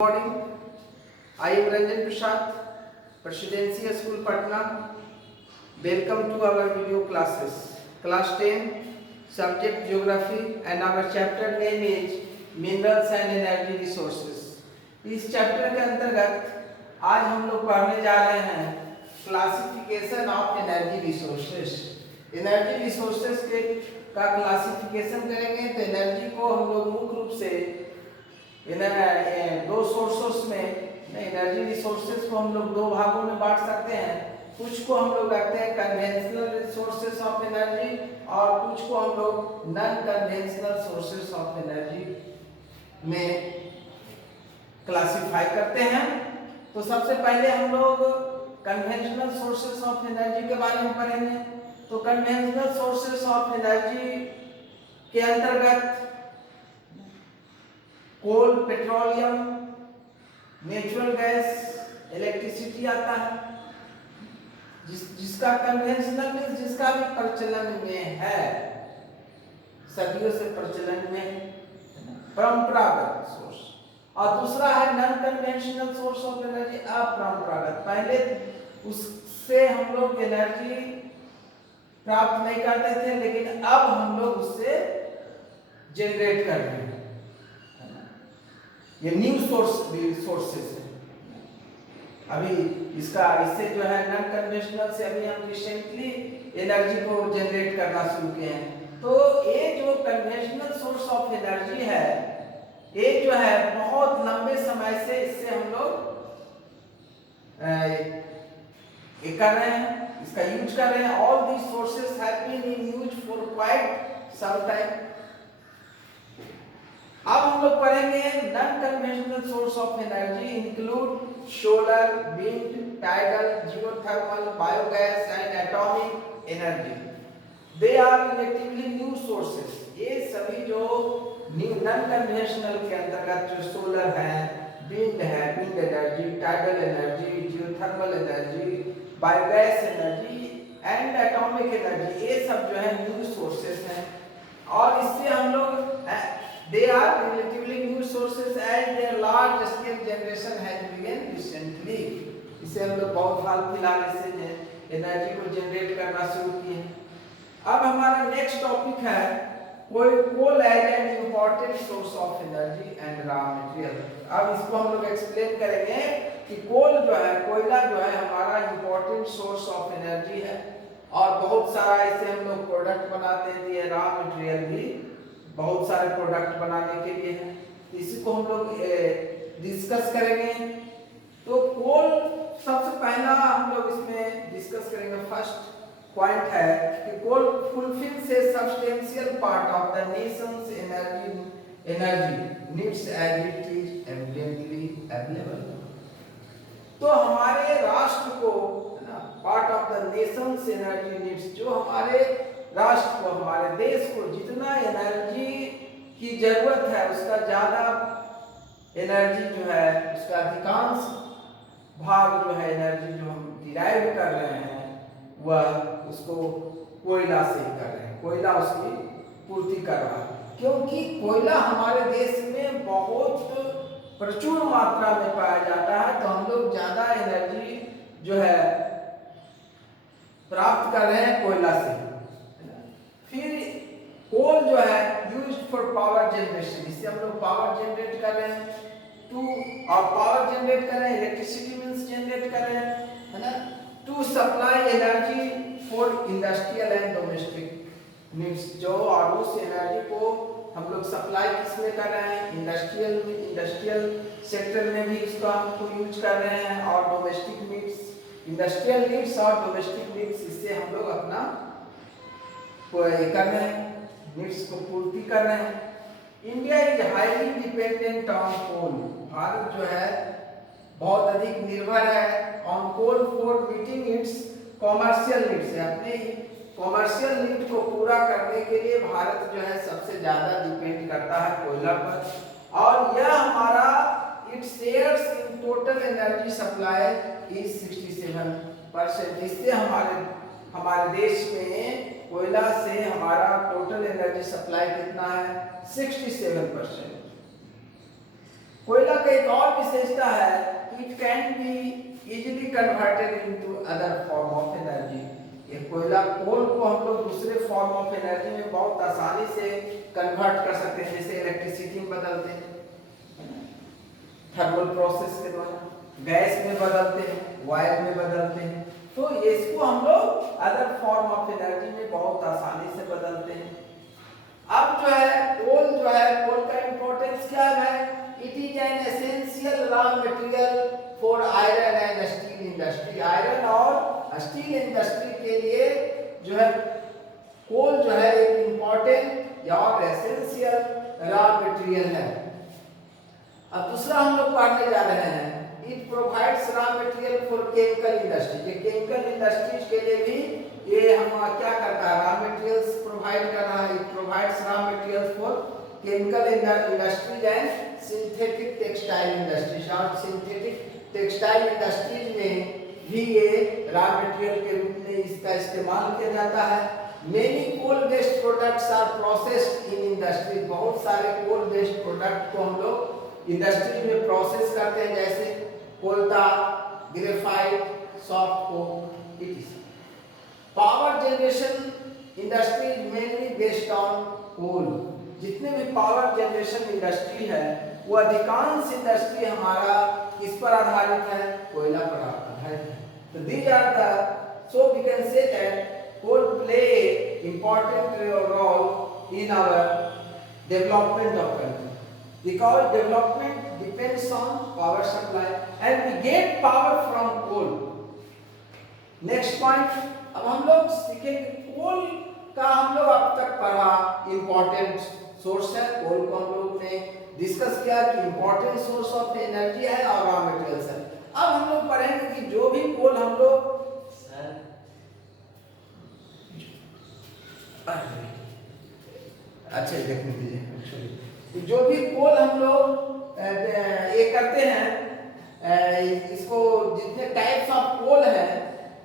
Morning. I am Ranjan Prasad, presidency school Patna. Welcome to our video classes, class 10, subject geography, and our chapter name is minerals and energy resources. इस chapter के अंतर्गत आज हम लोग पढ़ने जा रहे हैं classification of energy resources. Energy resources के का क्लासिफिकेशन करेंगे तो एनर्जी को हम लोग मुख्य रूप से दो सोर्सेस में एनर्जी रिसोर्सेज को हम लोग दो भागों में बांट सकते हैं। कुछ को हम लोग रखते हैं कन्वेंशनल रिसोर्सेज ऑफ एनर्जी और कुछ को हम लोग non conventional sources of energy में क्लासिफाई करते हैं। तो सबसे पहले हम लोग कन्वेंशनल सोर्सेज ऑफ एनर्जी के बारे में पढ़ेंगे। तो कन्वेंशनल सोर्सेज ऑफ एनर्जी के अंतर्गत कोल, पेट्रोलियम, नेचुरल गैस, इलेक्ट्रिसिटी आता है, जिसका कन्वेंशनल मीन्स जिसका भी प्रचलन में है, सदियों से प्रचलन में परंपरागत सोर्स। और दूसरा है non conventional source of energy, अपरंपरागत। पहले उससे हम लोग एनर्जी प्राप्त नहीं करते थे, लेकिन अब हम लोग उससे जनरेट कर रहे हैं। ये न्यू सोर्सेस है। अभी इससे जो है नॉन कन्वेंशनल से अभी हम रिसेंटली एनर्जी को जनरेट करना शुरू किए हैं। तो ये जो कन्वेंशनल सोर्स ऑफ एनर्जी है, ये जो है बहुत लंबे समय से इससे हम लोग ये कर रहे हैं, इसका यूज कर रहे हैं। All these sources have been in use for quite some time. अब हम लोग पढ़ेंगे non conventional source of energy include solar, wind, tidal, geothermal, biogas and atomic energy. They are relatively new sources. ये सभी जो नॉन कन्वेंशनल के अंतर्गत जो सोलर है, wind energy, tidal energy, geothermal energy, biogas energy and atomic energy, ये सब जो है न्यू सोर्सेस हैं। और इससे हम लोग they are relatively new sources and their large scale generation has begun recently। इसे हम लोग बहुत हाल फिलहाल इससे एनर्जी को जनरेट करना शुरू किए। अब हमारा नेक्स्ट टॉपिक है coal as an important source of energy and raw material. अब इसको हम लोग एक्सप्लेन करेंगे कि कोल जो है, कोयला जो है हमारा इम्पोर्टेंट सोर्स ऑफ एनर्जी है और बहुत सारा इससे हम लोग प्रोडक्ट बनाते हैं। रॉ मटेरियल भी बहुत सारे प्रोडक्ट बनाने के लिए है। इसी को हम लोग डिस्कस करेंगे। तो कोल सबसे पहला हम लोग इसमें डिस्कस करेंगे। फर्स्ट पॉइंट है कि coal fulfils a substantial part of the nation's energy needs as it is evidently available. तो हमारे राष्ट्र को part of the nation's energy needs, जो हमारे राष्ट्र को, हमारे देश को जितना एनर्जी की जरूरत है उसका ज्यादा एनर्जी जो है, उसका अधिकांश भाग जो है एनर्जी जो हम डिराइव कर रहे हैं वह उसको कोयला से ही कर रहे हैं। कोयला उसकी पूर्ति कर रहा है, क्योंकि कोयला हमारे देश में बहुत प्रचुर मात्रा में पाया जाता है। तो हम लोग ज्यादा एनर्जी जो है प्राप्त कर रहे हैं कोयला से। फिर कोल जो है यूज्ड फॉर पावर जनरेशन, इससे हम लोग पावर जनरेट कर रहे हैं। और पावर जनरेट कर रहे हैं, इलेक्ट्रिसिटी मींस जनरेट कर रहे हैं, है ना। To supply energy for industrial and domestic needs, जो और उस एनर्जी को हम लोग सप्लाई किसमें कर रहे हैं, इंडस्ट्रियल सेक्टर में भी इसका हमको यूज कर रहे हैं, और डोमेस्टिक नीड्स, इंडस्ट्रियल नीड्स और डोमेस्टिक नीड्स, इससे हम लोग अपना कर रहे हैं, नीड्स को पूर्ति कर रहे हैं। India is highly dependent on coal. Bharat जो है बहुत अधिक निर्भर है on coal for meeting its commercial needs. अपने कॉमर्शियल नीड को पूरा करने के लिए भारत जो है सबसे ज्यादा डिपेंड करता है कोयला पर। और यह हमारा it shares in total energy supply is 67%। इससे हमारे देश में कोयला से हमारा टोटल एनर्जी सप्लाई कितना है, 67%। कोयला का एक और विशेषता है कि it can be easily converted into other form of energy. ये कोयला कोल को हम लोग दूसरे फॉर्म ऑफ एनर्जी में बहुत आसानी से कन्वर्ट कर सकते हैं, जैसे इलेक्ट्रिसिटी में बदलते हैं थर्मल प्रोसेस के द्वारा, गैस में बदलते हैं, वायर में बदलते हैं। तो इसको हम लोग अदर फॉर्म ऑफ एनर्जी में बहुत आसानी से बदलते हैं। अब जो है कोल का इंपॉर्टेंस क्या है? It is an essential raw material for iron and steel industry. Iron और स्टील इंडस्ट्री के लिए जो है कोल जो है एक इंपॉर्टेंट और एसेंशियल रॉ मटेरियल है। अब दूसरा हम लोग पढ़ने जा रहे हैं, it provides raw material for chemical industry. ये केमिकल इंडस्ट्रीज के लिए भी ये हम क्या करता है, रॉ मटेरियल्स प्रोवाइड कर रहा है। It provides raw materials for chemical industries and synthetic textile industries. और सिंथेटिक टेक्सटाइल इंडस्ट्रीज में भी ये रॉ मटेरियल के रूप में इसका इस्तेमाल किया जाता है। Many coal based products are processed in industry. बहुत सारे कोल बेस्ड प्रोडक्ट को हम लोग इंडस्ट्री में प्रोसेस करते हैं, जैसे कोलता, ग्रेफाइट, सॉफ्ट कोक इत्यादि। Power generation industry mainly based on coal. जितने भी पावर जनरेशन इंडस्ट्री है वो अधिकांश इंडस्ट्री हमारा किस पर आधारित है? कोयला पर आधारित है। तो these are the so we can say that coal play important role in our development of country, because development depends on power supply and we get power from coal. Next point, अब हम लोग सीखेंगे कोल का हम लोग अब तक पढ़ा इंपॉर्टेंट सोर्स है। कोल को हम लोग ने डिस्कस किया कि इंपॉर्टेंट सोर्स ऑफ एनर्जी है और रॉ मटेरियल्स है। अब हम लोग पढ़ेंगे कि जो भी कोल हम लोग अच्छा देखने दीजिए, जो भी कोल हम लोग ये करते हैं, इसको जितने टाइप्स ऑफ कोल है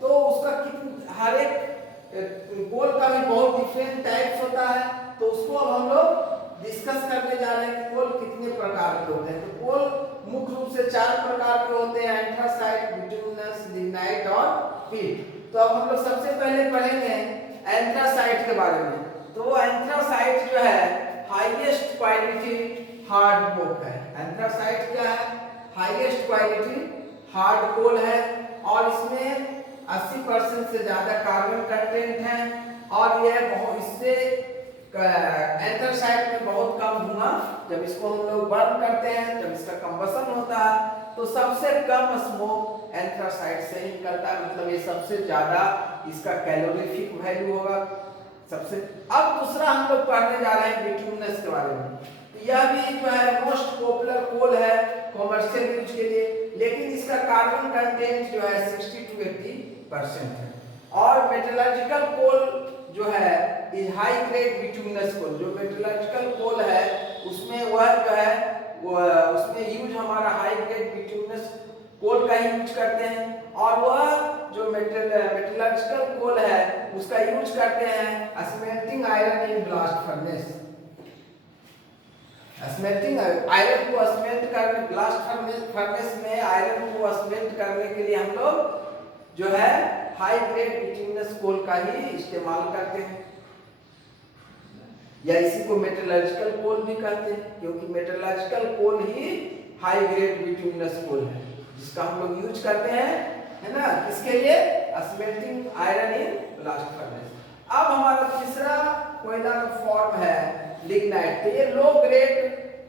तो उसका हर एक कोल का भी बहुत डिफरेंट टाइप्स होता है। तो उसको अब हम लोग डिस्कस करने जा रहे हैं कि कोल कितने प्रकार के होते हैं। तो कोल मुख्य रूप से 4 प्रकार के होते हैं, एंथ्रासाइट, बिटुमिनस, लिग्नाइट और पीट। तो अब हम लोग सबसे पहले पढ़ेंगे एंथ्रासाइट के बारे में। तो वो एंथ्रासाइट जो है हाईएस्ट क्वालिटी हार्ड कोक है। एंथ्रासाइट क्या है? हाईएस्ट क्वालिटी हार्ड कोल है और इसमें 80% से ज्यादा कार्बन कंटेंट है और यह बहुत इससे एंथ्रासाइट में बहुत कम धुआं, जब इसको हम लोग बर्न करते हैं, जब इसका कंबशन होता है तो सबसे कम स्मोक एंथ्रासाइट से ही निकलता है। मतलब ये सबसे ज्यादा इसका कैलोरीफिक वैल्यू होगा सबसे। अब दूसरा हम लोग पढ़ने जा रहे हैं बिटुमिनस के बारे में। तो यह भी जो है मोस्ट पॉपुलर कोल है कॉमर्शियल यूज के लिए, लेकिन इसका कार्बन कंटेंट जो है 60 to 80% है। और मेटलर्जिकल कोल जो है इज हाई ग्रेड बिटुमिनस कोल। जो मेटलर्जिकल कोल है उसमें वह जो है उसमें यूज हमारा हाई ग्रेड बिटुमिनस कोल का ही यूज करते हैं। और वह जो मेटलर्जिकल कोल है उसका यूज करते हैं smelting iron in blast furnace. Smelting iron को स्मेल्ट करने ब्लास्ट फर्नेस में आयरन को स्मेल्ट करने के लिए हम लोग जो है हाई ग्रेड बिटुमिनस कोल का ही इस्तेमाल करते हैं, या इसी को मेटलर्जिकल कोल भी कहते हैं, क्योंकि मेटलर्जिकल कोल ही हाई ग्रेड बिटुमिनस कोल है जिसका हम लोग यूज करते हैं, है ना, किसके लिए? Smelting iron in blast furnace. अब हमारा तीसरा कोयला का फॉर्म है लिग्नाइट। ये लो ग्रेड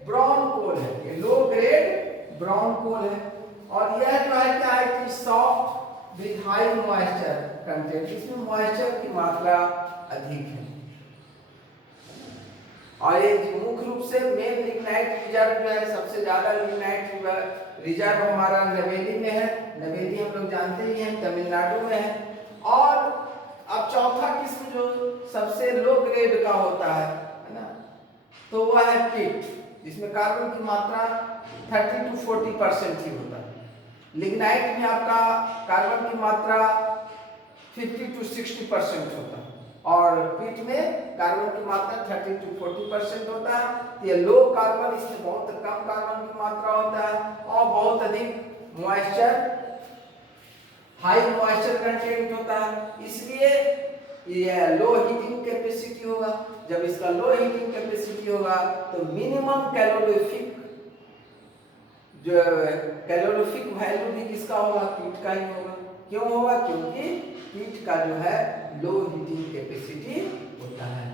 ब्राउन कोल है, ये लो ग्रेड ब्राउन कोल है और यह जो है क्या है कि soft with high moisture content, इसमें मॉइस्चर की मात्रा अधिक है। और ये मुख्य रूप से मेन लिग्नाइट रिजर्व जो है सबसे ज्यादा लिग्नाइट रिजर्व हमारा नवेली में है। नवेली हम लोग जानते ही हैं तमिलनाडु में है। और अब चौथा किस्म जो सबसे लो ग्रेड का होता है ना, तो वह है पीट, जिसमें कार्बन की मात्रा 30 to 40% ही होता है। लिग्नाइट में आपका कार्बन की मात्रा 50 to 60% होता है। और पीट में कार्बन की मात्रा 30 to 40% होता है। तो ये लो कार्बन, इसमें बहुत कम कार्बन की मात्रा होता है और बहुत अधिक मॉइस्चर, हाई मॉइस्चर कंटेंट होता है, इसलिए ये लो हीटिंग कैपेसिटी होगा। जब इसका लो हीटिंग कैपेसिटी होगा तो मिनिमम कैलोरीफिक, जो कैलोरीफिक वैल्यू भी किसका होगा, पीट का ही होगा। क्यों होगा, क्योंकि पीट का जो है लो हीटिंग कैपेसिटी होता है।